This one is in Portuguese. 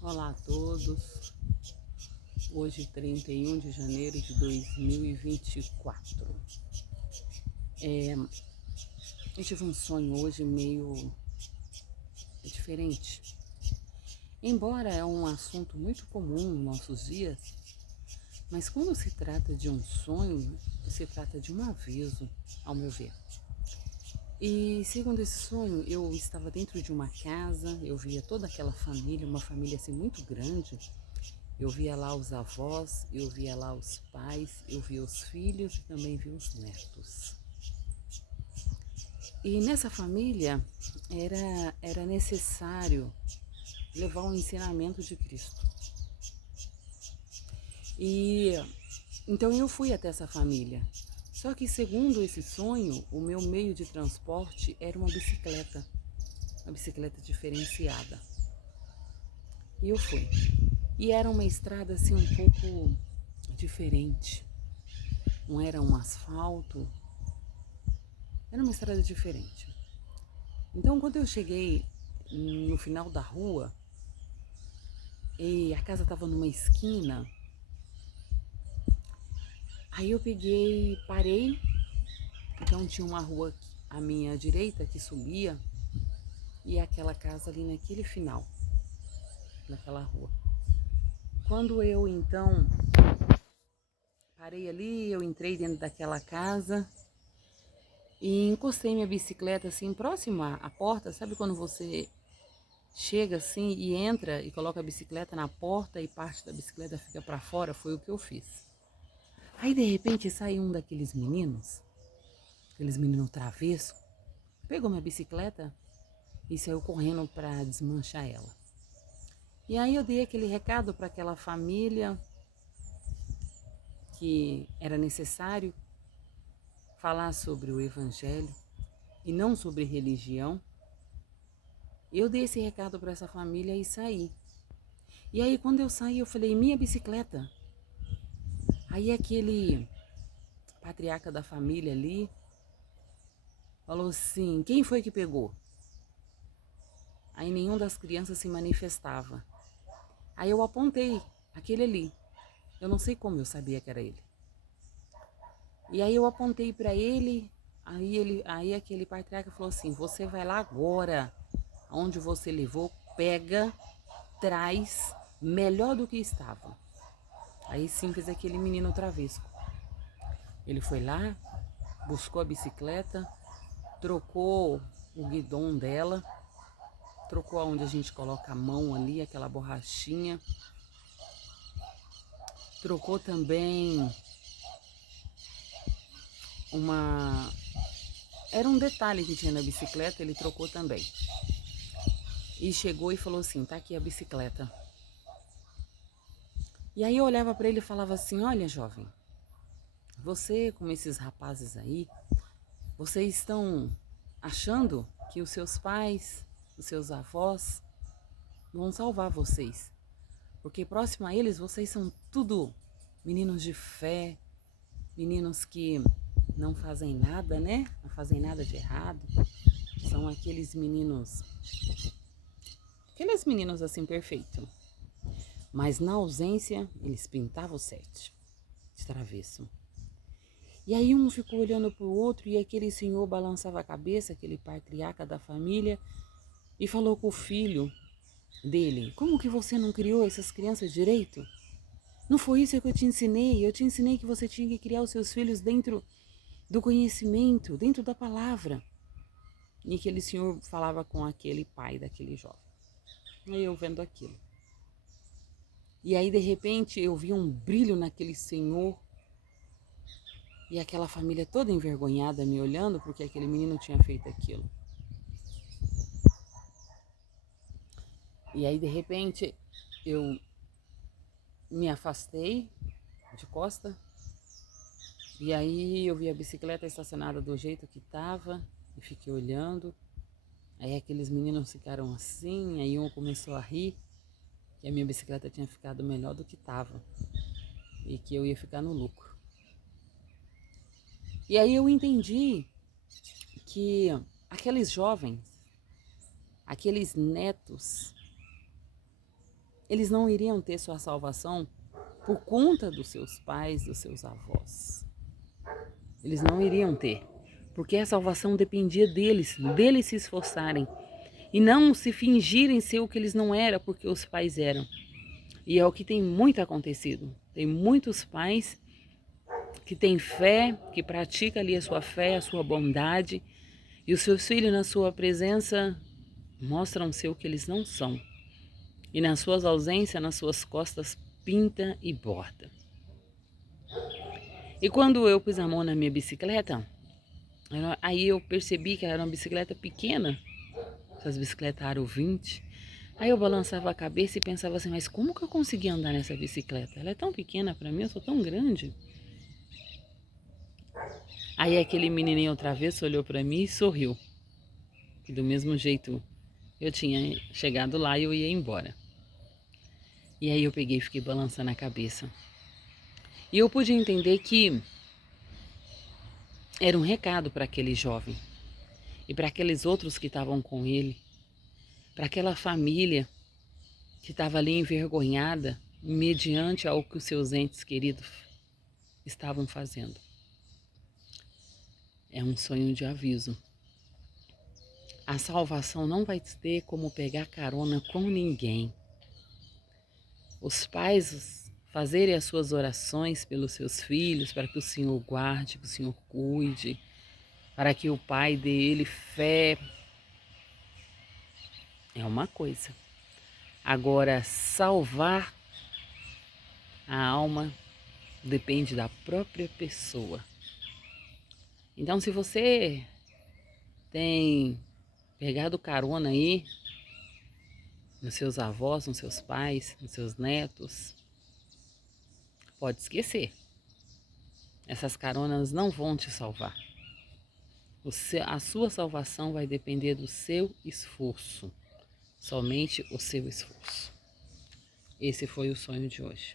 Olá a todos, hoje 31 de janeiro de 2024. Eu tive um sonho hoje meio diferente. Embora é um assunto muito comum nos nossos dias, mas quando se trata de um sonho, se trata de um aviso, ao meu ver. E segundo esse sonho, eu estava dentro de uma casa, eu via toda aquela família, uma família assim muito grande. Eu via lá os avós, eu via lá os pais, eu via os filhos e também via os netos. E nessa família era necessário levar o ensinamento de Cristo. E então eu fui até essa família. Só que segundo esse sonho, o meu meio de transporte era uma bicicleta diferenciada. E eu fui. E era uma estrada assim um pouco diferente. Não era um asfalto, era uma estrada diferente. Então, quando eu cheguei no final da rua e a casa estava numa esquina, aí eu peguei, parei. Então, tinha uma rua à minha direita que subia e aquela casa ali naquele final, naquela rua. Quando eu então parei ali, eu entrei dentro daquela casa e encostei minha bicicleta assim próxima à porta. Sabe quando você chega assim e entra e coloca a bicicleta na porta e parte da bicicleta fica para fora? Foi o que eu fiz. Aí de repente sai um daqueles meninos, aqueles meninos travesso, pegou minha bicicleta e saiu correndo para desmanchar ela. E aí eu dei aquele recado para aquela família que era necessário falar sobre o evangelho e não sobre religião. Eu dei esse recado para essa família e saí. E aí quando eu saí eu falei, minha bicicleta. Aí aquele patriarca da família ali falou assim, quem foi que pegou? Aí nenhum das crianças se manifestava. Aí eu apontei aquele ali. Eu não sei como eu sabia que era ele. E aí eu apontei para ele, aí aquele patriarca falou assim: "Você vai lá agora, onde você levou, pega, traz melhor do que estava". Aí sim fez aquele menino travesco. Ele foi lá, buscou a bicicleta, trocou o guidão dela, trocou aonde a gente coloca a mão ali, aquela borrachinha. Trocou também uma... Era um detalhe que tinha na bicicleta, ele trocou também. E chegou e falou assim, tá aqui a bicicleta. E aí eu olhava para ele e falava assim, olha jovem, você com esses rapazes aí, vocês estão achando que os seus pais, os seus avós vão salvar vocês. Porque próximo a eles, vocês são tudo meninos de fé, meninos que não fazem nada, né? Não fazem nada de errado. São aqueles meninos assim perfeitos. Mas na ausência, eles pintavam o sete de travesso. E aí um ficou olhando para o outro e aquele senhor balançava a cabeça, aquele patriarca da família, e falou com o filho dele, como que você não criou essas crianças direito? Não foi isso que eu te ensinei? Eu te ensinei que você tinha que criar os seus filhos dentro do conhecimento, dentro da palavra. E aquele senhor falava com aquele pai daquele jovem. E eu vendo aquilo. E aí, de repente, eu vi um brilho naquele senhor e aquela família toda envergonhada me olhando porque aquele menino tinha feito aquilo. E aí, de repente, eu me afastei de costa e aí eu vi a bicicleta estacionada do jeito que estava e fiquei olhando. Aí aqueles meninos ficaram assim, aí um começou a rir que a minha bicicleta tinha ficado melhor do que estava e que eu ia ficar no lucro. E aí eu entendi que aqueles jovens, aqueles netos, Eles não iriam ter sua salvação por conta dos seus pais, dos seus avós. Eles não iriam ter, porque a salvação dependia deles se esforçarem e não se fingirem ser o que eles não eram, porque os pais eram. E é o que tem muito acontecido. Tem muitos pais que têm fé, que praticam ali a sua fé, a sua bondade, e os seus filhos na sua presença mostram ser o que eles não são. E nas suas ausências, nas suas costas, pinta e borda. E quando eu pus a mão na minha bicicleta, aí eu percebi que ela era uma bicicleta pequena, essas bicicletas Aro 20. Aí eu balançava a cabeça e pensava assim, mas como que eu consegui andar nessa bicicleta? Ela é tão pequena para mim, eu sou tão grande. Aí aquele menininho outra vez olhou para mim e sorriu. Que do mesmo jeito eu tinha chegado lá e eu ia embora. E aí eu peguei e fiquei balançando a cabeça. E eu pude entender que era um recado para aquele jovem e para aqueles outros que estavam com ele, para aquela família que estava ali envergonhada mediante ao que os seus entes queridos estavam fazendo. É um sonho de aviso. A salvação não vai ter como pegar carona com ninguém. Os pais fazerem as suas orações pelos seus filhos, para que o Senhor guarde, que o Senhor cuide, para que o pai dê ele fé, é uma coisa. Agora, salvar a alma depende da própria pessoa. Então, se você tem pegado carona aí nos seus avós, nos seus pais, nos seus netos, pode esquecer. Essas caronas não vão te salvar. A sua salvação vai depender do seu esforço. Somente o seu esforço. Esse foi o sonho de hoje.